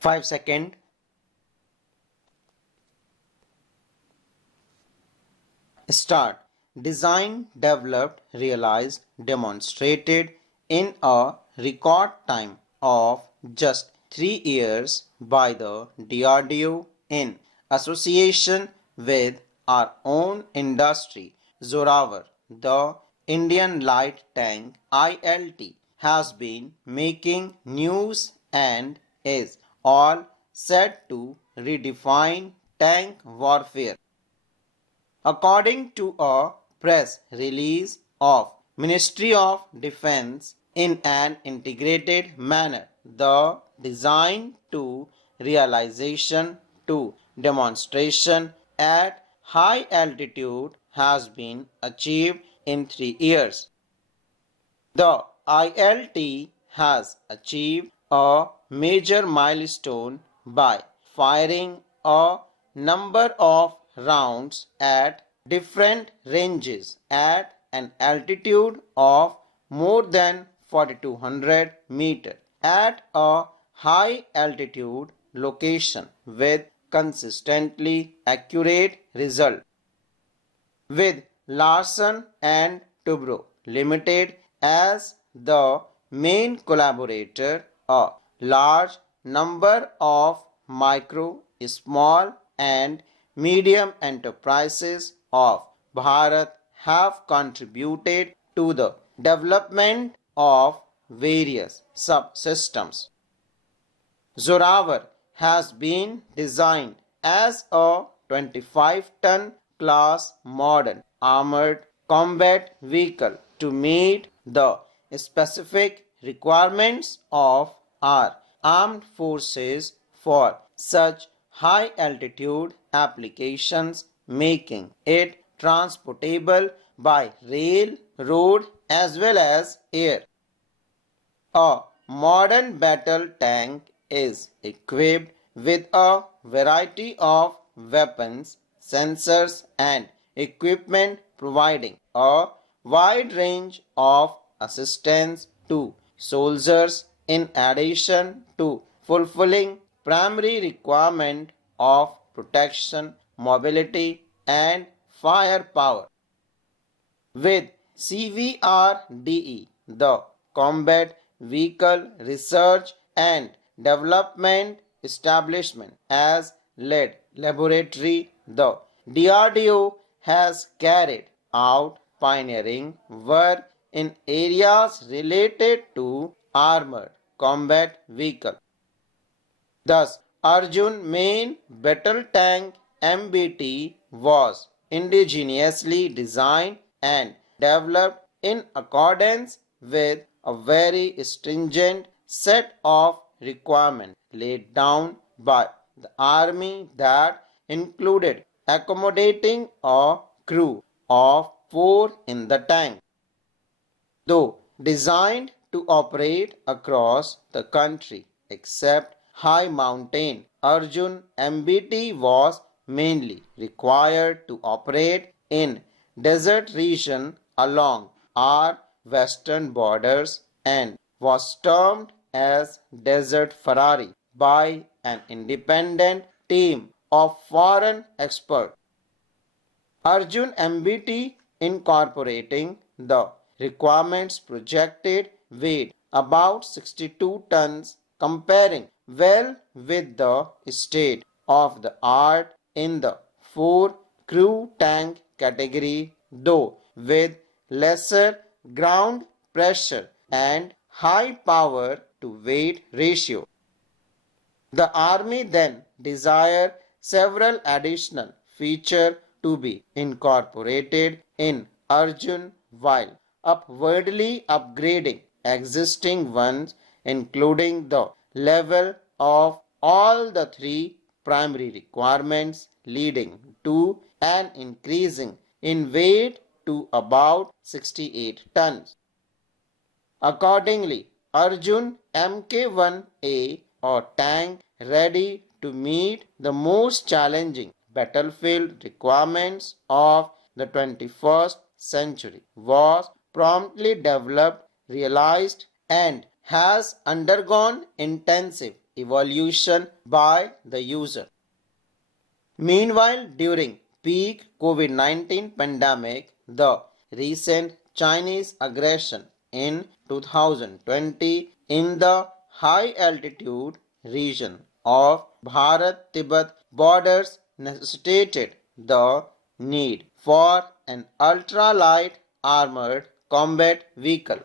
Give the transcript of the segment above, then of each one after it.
5 seconds. Start. Design, developed, realized, demonstrated in a record time of just 3 years by the DRDO in association with our own industry. Zoravar, the Indian Light Tank ILT, has been making news and is all set to redefine tank warfare. According to a press release of Ministry of Defense, in an integrated manner, the design to realization to demonstration at high altitude has been achieved in 3 years. The ILT has achieved a major milestone by firing a number of rounds at different ranges at an altitude of more than 4200 meters at a high altitude location with consistently accurate result. With Larsen and Toubro Limited as the main collaborator, a large number of micro, small and medium enterprises of Bharat have contributed to the development of various subsystems. Zoravar has been designed as a 25-ton class modern armored combat vehicle to meet the specific requirements of our armed forces for such high altitude applications, making it transportable by rail, road as well as air. A modern battle tank is equipped with a variety of weapons, sensors and equipment providing a wide range of assistance to soldiers in addition to fulfilling primary requirement of protection, mobility and firepower. With CVRDE, the Combat Vehicle Research and Development Establishment as lead laboratory, the DRDO has carried out pioneering work in areas related to armored combat vehicle. Thus, Arjun main battle tank MBT was indigenously designed and developed in accordance with a very stringent set of requirements laid down by the army that included accommodating a crew of 4 in the tank. Though designed to operate across the country except high mountain, Arjun MBT was mainly required to operate in desert region along our western borders and was termed as Desert Ferrari by an independent team of foreign experts. Arjun MBT incorporating the requirements projected weight about 62 tons, comparing well with the state of the art in the 4 crew tank category, though with lesser ground pressure and high power to weight ratio. The army then desired several additional features to be incorporated in Arjun while upwardly upgrading existing ones, including the level of all the 3 primary requirements, leading to an increasing in weight to about 68 tons. Accordingly, Arjun Mk1A, or tank ready to meet the most challenging battlefield requirements of the 21st century, was promptly developed, realized and has undergone intensive evaluation by the user. Meanwhile, during peak COVID-19 pandemic, the recent Chinese aggression in 2020 in the high altitude region of Bharat-Tibet borders necessitated the need for an ultra-light armored combat vehicle.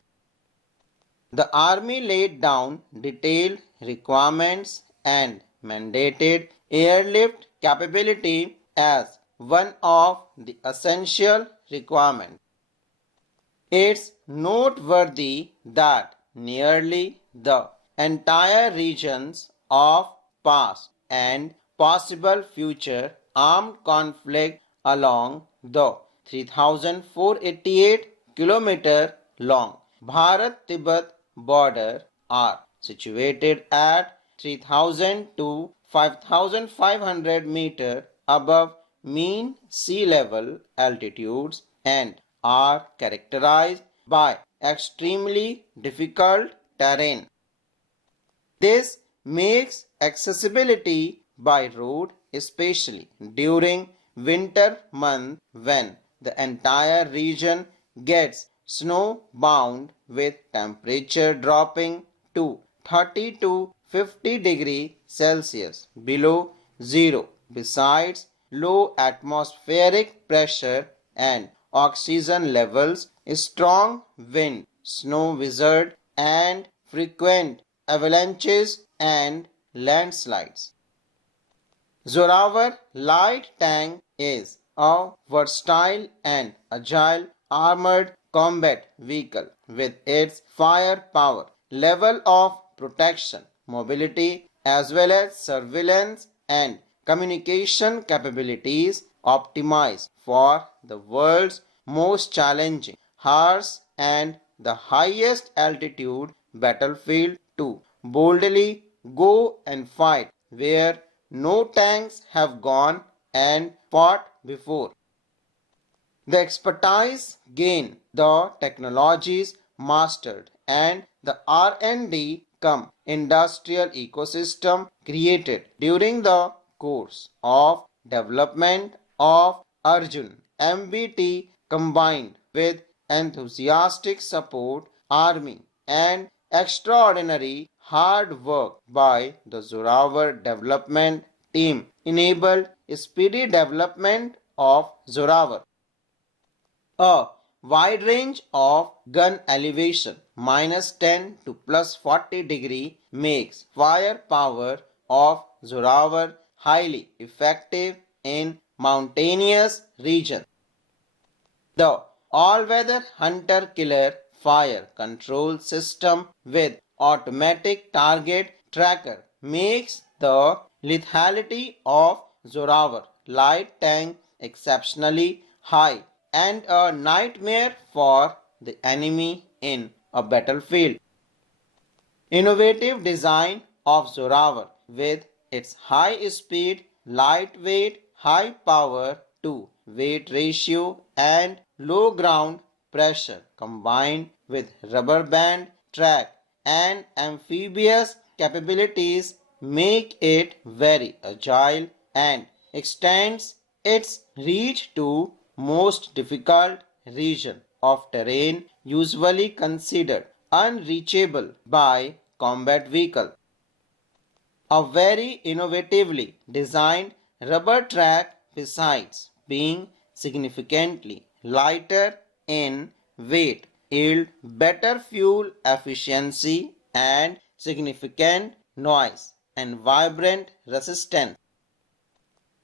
The Army laid down detailed requirements and mandated airlift capability as one of the essential requirements. It's noteworthy that nearly the entire regions of past and possible future armed conflict along the 3,488 km long Bharat-Tibet border are situated at 3,000 to 5,500 meters above mean sea level altitudes and are characterized by extremely difficult terrain. This makes accessibility by road, especially during winter months when the entire region gets snowbound with temperature dropping to 30 to 50 degrees Celsius below zero. Besides low atmospheric pressure and oxygen levels, strong wind, snow blizzard, and frequent avalanches and landslides. Zoravar light tank is a versatile and agile armored combat vehicle with its firepower, level of protection, mobility, as well as surveillance and communication capabilities optimized for the world's most challenging, harsh, and the highest altitude battlefield to boldly go and fight where no tanks have gone and fought before. The expertise gained, the technologies mastered, and the R&D cum industrial ecosystem created during the course of development of Arjun MBT combined with enthusiastic support, army, and extraordinary hard work by the Zoravar development team enabled speedy development of Zoravar. A wide range of gun elevation -10 to +40 degree makes firepower of Zoravar highly effective in mountainous regions. The all-weather hunter-killer fire control system with automatic target tracker makes the lethality of Zoravar light tank exceptionally high and a nightmare for the enemy in a battlefield. Innovative design of Zoravar with its high speed, lightweight, high power to weight ratio and low ground pressure combined with rubber band track and amphibious capabilities make it very agile and extends its reach to most difficult region of terrain usually considered unreachable by combat vehicle. A very innovatively designed rubber track, besides being significantly lighter in weight, yield better fuel efficiency and significant noise and vibrant resistance.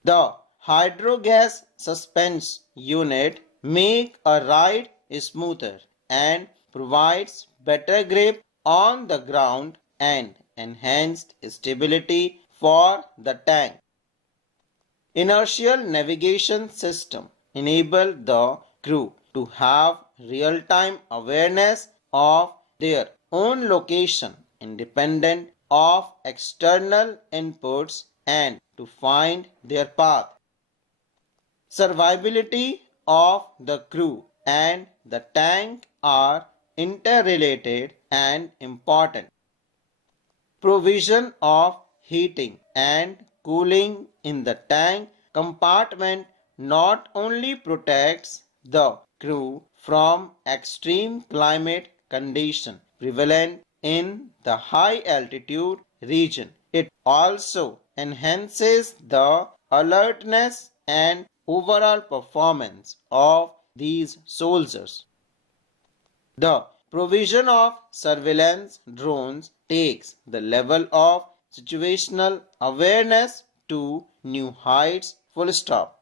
The hydrogas suspense unit make a ride smoother and provides better grip on the ground and enhanced stability for the tank. Inertial navigation system enable the crew to have real-time awareness of their own location independent of external inputs and to find their path. Survivability of the crew and the tank are interrelated and important. provision of heating and cooling in the tank compartment not only protects the crew from extreme climate conditions prevalent in the high altitude region, it also enhances the alertness and overall performance of these soldiers. The provision of surveillance drones takes the level of situational awareness to new heights. Full stop.